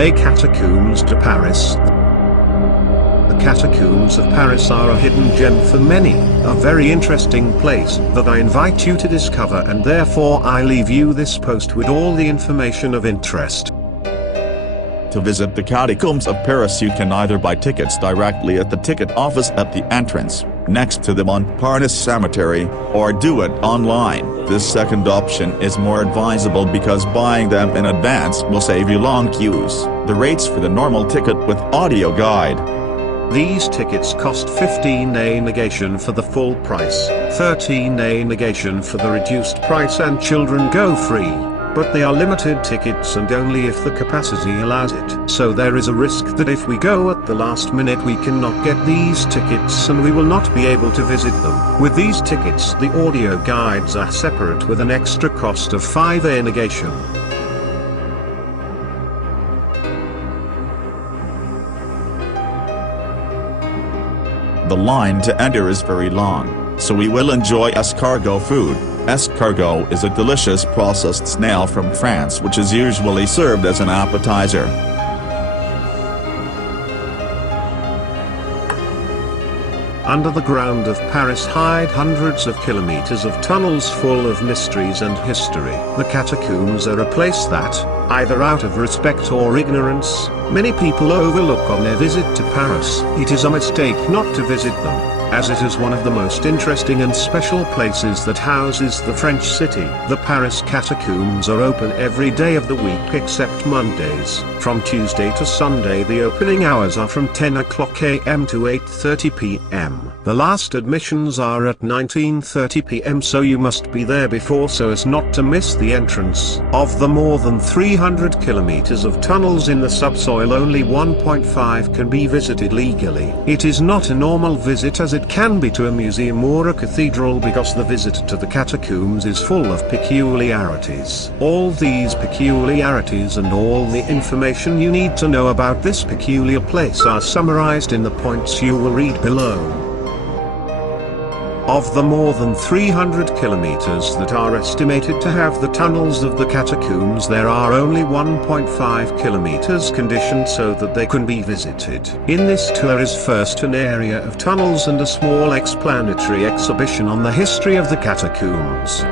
Les Catacombes de Paris. The Catacombs of Paris are a hidden gem for many, a very interesting place that I invite you to discover, and therefore I leave you this post with all the information of interest. To visit the Catacombs of Paris, you can either buy tickets directly at the ticket office at the entrance, next to the Montparnasse Cemetery, or do it online. This second option is more advisable because buying them in advance will save you long queues. The rates for the normal ticket with audio guide. These tickets cost 15 negation for the full price, 13 negation for the reduced price, and children go free. But they are limited tickets and only if the capacity allows it. So there is a risk that if we go at the last minute we cannot get these tickets and we will not be able to visit them. With these tickets the audio guides are separate with an extra cost of 5 negation. The line to enter is very long, so we will enjoy escargot food. Escargot is a delicious processed snail from France which is usually served as an appetizer. Under the ground of Paris hide hundreds of kilometers of tunnels full of mysteries and history. The catacombs are a place that, either out of respect or ignorance, many people overlook on their visit to Paris. It is a mistake not to visit them, as it is one of the most interesting and special places that houses the French city. The Paris catacombs are open every day of the week except Mondays. From Tuesday to Sunday the opening hours are from 10 o'clock am to 8:30 pm. The last admissions are at 19:30 pm, so you must be there before so as not to miss the entrance. Of the more than 300 kilometers of tunnels in the subsoil, only 1.5 can be visited legally. It is not a normal visit as it can be to a museum or a cathedral, because the visit to the catacombs is full of peculiarities. All these peculiarities and all the information you need to know about this peculiar place are summarized in the points you will read below. Of the more than 300 kilometers that are estimated to have the tunnels of the catacombs, there are only 1.5 kilometers conditioned so that they can be visited. In this tour is first an area of tunnels and a small explanatory exhibition on the history of the catacombs.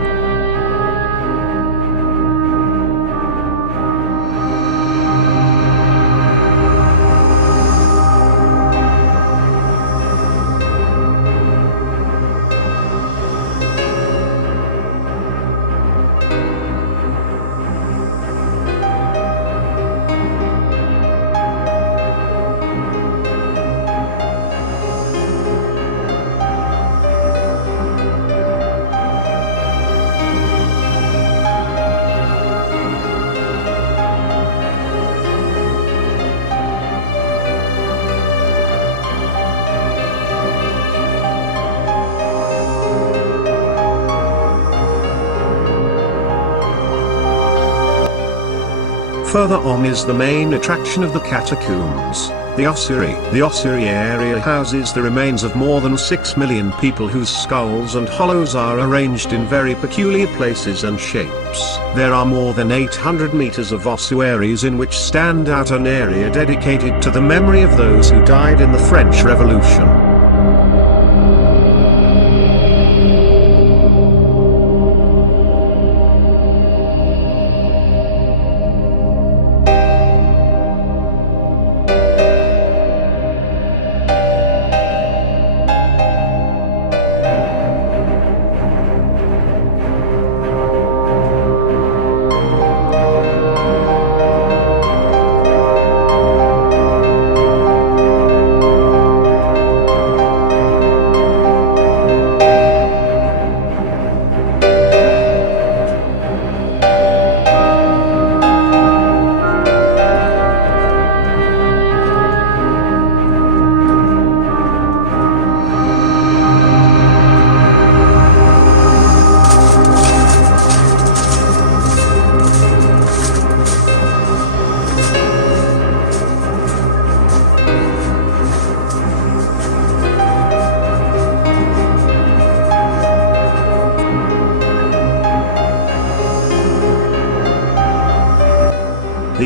Further on is the main attraction of the catacombs, the ossuary. The ossuary area houses the remains of more than 6 million people whose skulls and hollows are arranged in very peculiar places and shapes. There are more than 800 meters of ossuaries in which stand out an area dedicated to the memory of those who died in the French Revolution.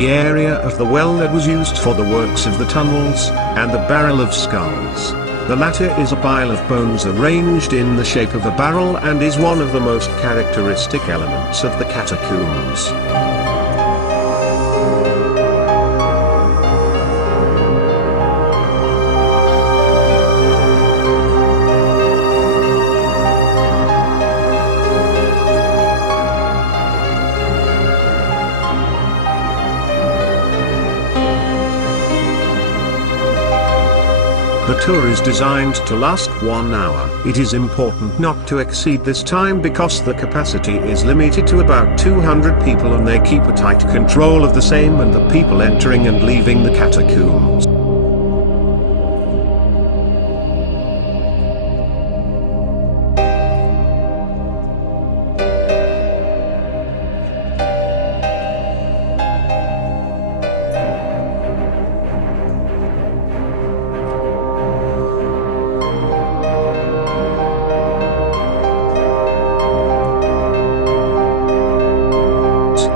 the area of the well that was used for the works of the tunnels, and the barrel of skulls. The latter is a pile of bones arranged in the shape of a barrel and is one of the most characteristic elements of the catacombs. The tour is designed to last 1 hour. It is important not to exceed this time because the capacity is limited to about 200 people and they keep a tight control of the same and the people entering and leaving the catacombs.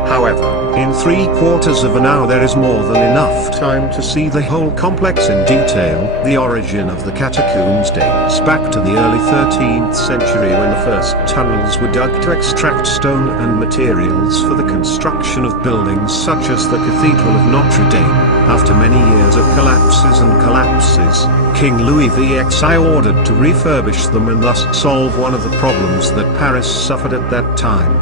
However, in 3/4 of an hour there is more than enough time to see the whole complex in detail. The origin of the catacombs dates back to the early 13th century when the first tunnels were dug to extract stone and materials for the construction of buildings such as the Cathedral of Notre Dame. After many years of collapses, King Louis VI ordered to refurbish them and thus solve one of the problems that Paris suffered at that time.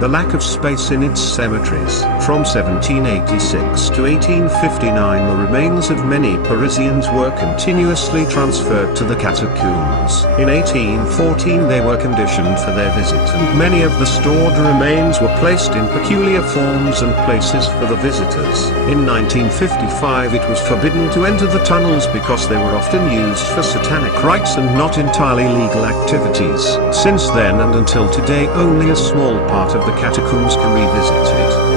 the lack of space in its cemeteries. From 1786 to 1859 the remains of many Parisians were continuously transferred to the catacombs. In 1814 they were conditioned for their visit, and many of the stored remains were placed in peculiar forms and places for the visitors. In 1955 it was forbidden to enter the tunnels because they were often used for satanic rites and not entirely legal activities. Since then and until today only a small part of the catacombs can be visited.